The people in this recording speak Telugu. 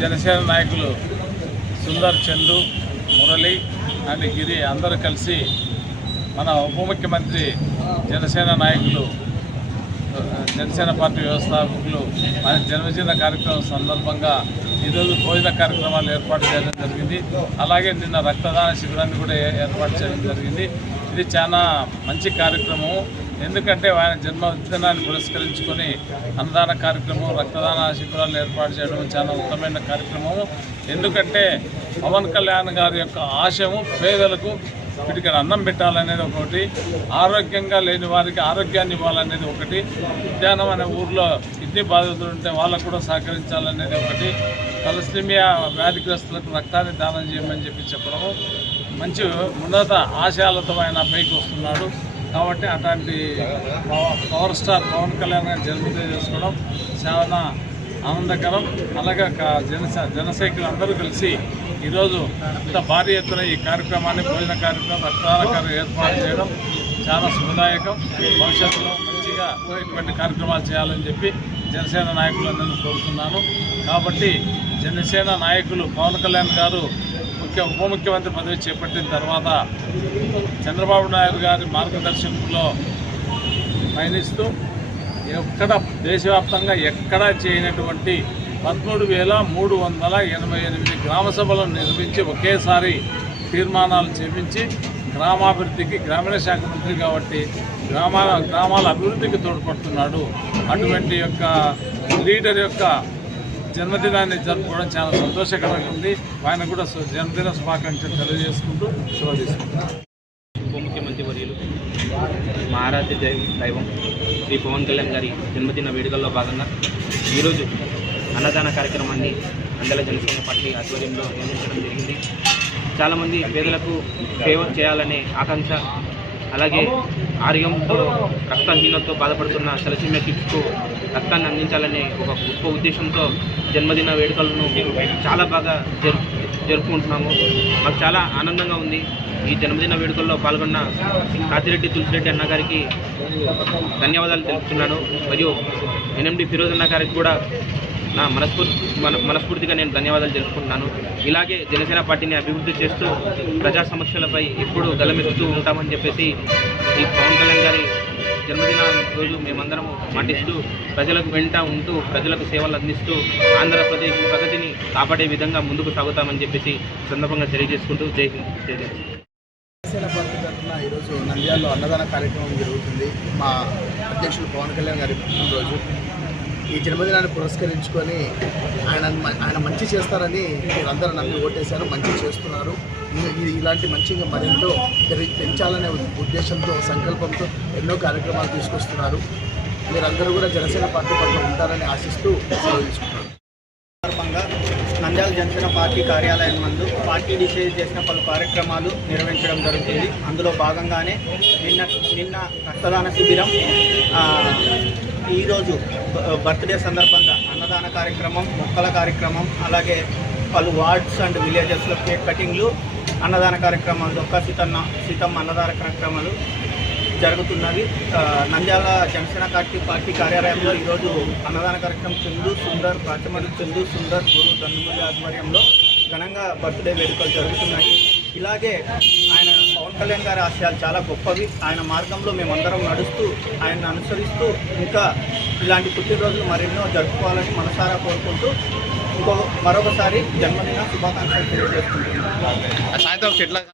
జనసేన నాయకులు సుందర్, చందు, మురళి అండ్ గిరి అందరూ కలిసి మన ఉప ముఖ్యమంత్రి జనసేన నాయకులు జనసేన పార్టీ వ్యవస్థాపకులు ఆయన జన్మదిన కార్యక్రమం సందర్భంగా ఈరోజు భోజన కార్యక్రమాలు ఏర్పాటు చేయడం జరిగింది. అలాగే నిన్న రక్తదాన శిబిరాన్ని కూడా ఏర్పాటు చేయడం జరిగింది. ఇది చాలా మంచి కార్యక్రమం. ఎందుకంటే ఆయన జన్మదినాన్ని పురస్కరించుకొని అన్నదాన కార్యక్రమం, రక్తదాన శిబిరాలను ఏర్పాటు చేయడం చాలా ఉత్తమమైన కార్యక్రమం. ఎందుకంటే పవన్ కళ్యాణ్ గారి యొక్క ఆశయము పేదలకు వీటికి అన్నం పెట్టాలనేది ఒకటి, ఆరోగ్యంగా లేని వారికి ఆరోగ్యాన్ని ఇవ్వాలనేది ఒకటి, ఉద్యానం అనే ఊర్లో కిడ్నీ బాధితులు ఉంటే వాళ్ళకు కూడా సహకరించాలనేది ఒకటి, తలస్లీమియా వ్యాధిగ్రస్తులకు రక్తాన్ని దానం చేయమని చెప్పడము మంచి ఉన్నత ఆశయాలతో ఆయన పైకి వస్తున్నాడు. కాబట్టి అట్లాంటి పవర్ స్టార్ పవన్ కళ్యాణ్ గారి జన్మదినం చేసుకోవడం చాలా ఆనందకరం. అలాగే జనసైకులు అందరూ కలిసి ఈరోజు ఇంత భారీ ఎత్తున ఈ కార్యక్రమాన్ని భోజన కార్యక్రమం, రక్తదాన కార్యక్రమం ఏర్పాటు చేయడం చాలా శుభదాయకం. భవిష్యత్తులో మంచిగా ఇటువంటి కార్యక్రమాలు చేయాలని చెప్పి జనసేన నాయకులందరినీ కోరుతున్నాను. కాబట్టి జనసేన నాయకులు పవన్ కళ్యాణ్ గారు ఉప ముఖ్యమంత్రి పదవి చేపట్టిన తర్వాత చంద్రబాబు నాయుడు గారి మార్గదర్శకంలో పయనిస్తూ దేశవ్యాప్తంగా ఎక్కడా చేయనటువంటి 13,388 గ్రామ సభలను నిర్మించి ఒకేసారి తీర్మానాలు చేపించి గ్రామాభివృద్ధికి గ్రామీణ శాఖ మంత్రి కాబట్టి గ్రామాల అభివృద్ధికి తోడ్పడుతున్నాడు. అటువంటి యొక్క లీడర్ యొక్క జన్మదినాన్ని జరుపుకోవడం చాలా సంతోషకరంగా ఉంది. ఆయన కూడా జన్మదిన శుభాకాంక్షలు తెలియజేసుకుంటూ సెలవు తీసుకుంటున్నాను. ఉప ముఖ్యమంత్రి వర్యులు మా ఆరాధ్య దైవం శ్రీ పవన్ కళ్యాణ్ గారి జన్మదిన వేడుకల్లో భాగంగా ఈరోజు అన్నదాన కార్యక్రమాన్ని నంద్యాల జనసేన పార్టీ ఆధ్వర్యంలో నిర్వహించడం జరిగింది. చాలామంది పేదలకు సేవ చేయాలనే ఆకాంక్ష, అలాగే ఆరోగ్యంతో రక్తహీనతతో బాధపడుతున్న తలసీమియా కిడ్స్కు రక్తాన్ని అందించాలనే ఒక గొప్ప ఉద్దేశంతో జన్మదిన వేడుకలను చాలా బాగా జరుపుకుంటున్నాము. మాకు చాలా ఆనందంగా ఉంది. ఈ జన్మదిన వేడుకల్లో పాల్గొన్న కాతిరెడ్డి తులసిరెడ్డి అన్న గారికి ధన్యవాదాలు తెలుపుతున్నాను. మరియు ఎన్ఎండి ఫిరోజ్ అన్న గారికి కూడా నా మనస్ఫూర్తిగా నేను ధన్యవాదాలు తెలుపుకుంటున్నాను. ఇలాగే జనసేన పార్టీని అభివృద్ధి చేస్తూ ప్రజా సమస్యలపై ఎప్పుడూ గలమెత్తుతూ ఉంటామని చెప్పేసి ఈ పవన్ కళ్యాణ్ గారి జన్మదిన రోజు మేమందరము మాటిస్తూ ప్రజలకు వెంట ఉంటూ ప్రజలకు సేవలు అందిస్తూ ఆంధ్రప్రదేశ్ ప్రగతిని కాపాడే విధంగా ముందుకు సాగుతామని చెప్పేసి సందర్భంగా తెలియజేసుకుంటూ జై హింద్. జనసేన పార్టీ తరఫున ఈరోజు నంద్యాలలో అన్నదాన కార్యక్రమం జరుగుతుంది. మా అధ్యక్షులు పవన్ కళ్యాణ్ గారి పుట్టినరోజు. ఈ జన్మదినాన్ని పురస్కరించుకొని ఆయన మంచి చేస్తారని మీరందరూ నమ్మి ఓటేశారు. మంచి చేస్తున్నారు. ఇలాంటి మంచిగా మరింతో పెంచాలనే ఉద్దేశంతో, సంకల్పంతో ఎన్నో కార్యక్రమాలు తీసుకొస్తున్నారు. మీరందరూ కూడా జనసేన పార్టీ పట్ల ఉంటారని ఆశిస్తూ సెలవు తీసుకుంటున్నారు. సందర్భంగా నంద్యాల జనసేన పార్టీ కార్యాలయం నందు పార్టీ డిసైడ్ చేసిన పలు కార్యక్రమాలు నిర్వహించడం జరుగుతుంది. అందులో భాగంగానే నిన్న రక్తదాన శిబిరం, ఈరోజు బర్త్డే సందర్భంగా అన్నదాన కార్యక్రమం, మొక్కల కార్యక్రమం, అలాగే పలు వార్డ్స్ అండ్ విలేజెస్లో కేక్ కటింగ్లు, అన్నదాన కార్యక్రమాలు, దొక్క సీతమ్మ అన్నదాన కార్యక్రమాలు జరుగుతున్నవి. నంద్యాల జనసేన పార్టీ కార్యాలయంలో ఈరోజు అన్నదాన కార్యక్రమం చందు సుందర్, ప్రాచమల్లి చందు సుందర్, గురు దండుమల్లి ఆధ్వర్యంలో ఘనంగా బర్త్డే వేడుకలు జరుగుతున్నాయి. ఇలాగే ఆయన పవన్ కళ్యాణ్ గారి ఆశయాలు చాలా గొప్పవి. ఆయన మార్గంలో మేమందరం నడుస్తూ ఆయన అనుసరిస్తూ ఇంకా ఇలాంటి పుట్టినరోజులు మరెన్నో జరుపుకోవాలని మనసారా కోరుకుంటూ మరొకసారి జన్మదిన శుభాకాంక్షలు తెలియజేస్తున్నాను.